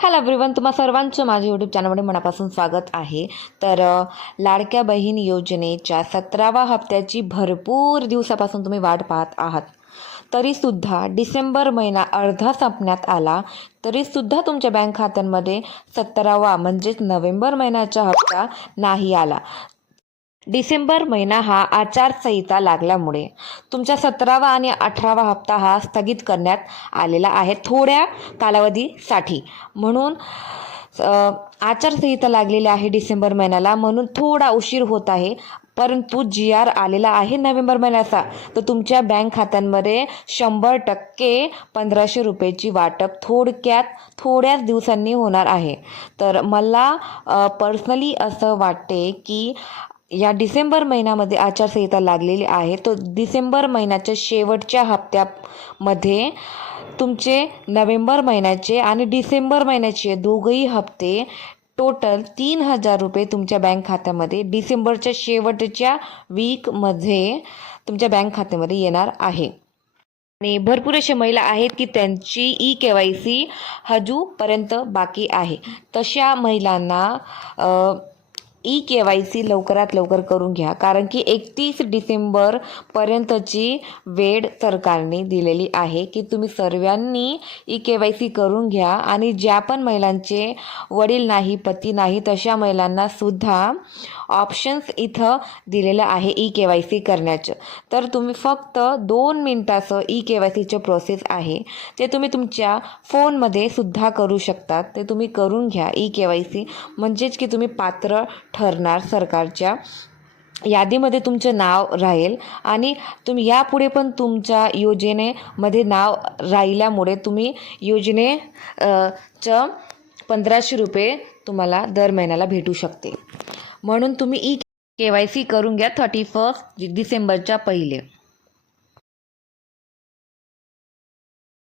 Hello everyone, तुम्हा सर्वांचं माझ्या यूट्यूब चॅनलमध्ये मनापासून स्वागत आहे. तर लाडक्या बहीण योजनेच्या 17व्या हप्त्याची भरपूर दिवसापासून तुम्ही वाट पाहत आहात. तरीसुद्धा डिसेंबर महिना अर्धा संपण्यात आला, तरीसुद्धा तुमच्या बँक खात्यांमध्ये 17वा म्हणजेच नोव्हेंबर महिन्याचा हप्ता नाही आला. डिसेंबर महिना हा आचारसंहिता लागल्यामुळे तुमचा 17वा आणि 18वा हप्ता हा स्थगित करण्यात आलेला आहे थोड्या कालावधीसाठी. म्हणून आचारसंहिता लागलेली आहे डिसेंबर महिन्याला, म्हणून थोडा उशीर होत आहे. परंतु GR आलेला आहे नोव्हेंबर महिन्याचा, तर तुमच्या बँक खात्यांमध्ये 100% 1500 रुपयेची वाटप थोड्याच दिवसांनी होणार आहे. तर मला पर्सनली असं वाटते की या डिसेंबर महिन्यामध्ये आचारसंहिता लागलेली आहे, तो डिसेंबर महिन्याच्या शेवटच्या हप्त्यामध्ये तुमचे नोव्हेंबर महिन्याचे आणि डिसेंबर महिन्याचे दोघंही हप्ते टोटल 3000 रुपये तुमच्या बँक खात्यामध्ये डिसेंबरच्या शेवटच्या वीकमध्ये तुमच्या बँक खात्यामध्ये येणार आहे. आणि भरपूर अशा महिला आहेत की त्यांची EKYC अजूनपर्यंत बाकी आहे. तशा महिलांना EKYC लवकरात लवकर करून घ्या, कारण की 31 डिसेंबरपर्यंतची वेळ सरकारने दिलेली आहे की तुम्ही सर्वांनी EKYC करून घ्या. आणि ज्या पण महिलांचे वडील नाही, पती नाही, तशा महिलांना सुद्धा ऑप्शन्स इथं दिलेलं आहे EKYC करण्याचं. तर तुम्ही फक्त 2 मिनिटाचं EKYCचं प्रोसेस आहे, ते तुम्ही तुमच्या फोनमध्ये सुद्धा करू शकतात. ते तुम्ही करून घ्या EKYC, म्हणजेच की तुम्ही पात्र ठरणार. सरकारच्या यादीमध्ये तुमचं नाव राहील आणि तुम्ही यापुढे पण तुमच्या योजनेमध्ये नाव राहिल्यामुळे तुम्ही योजनेचं 1500 रुपये तुम्हाला दर महिन्याला भेटू शकते. म्हणून तुम्ही EKYC करून घ्या 31 डिसेंबरच्या पहिले.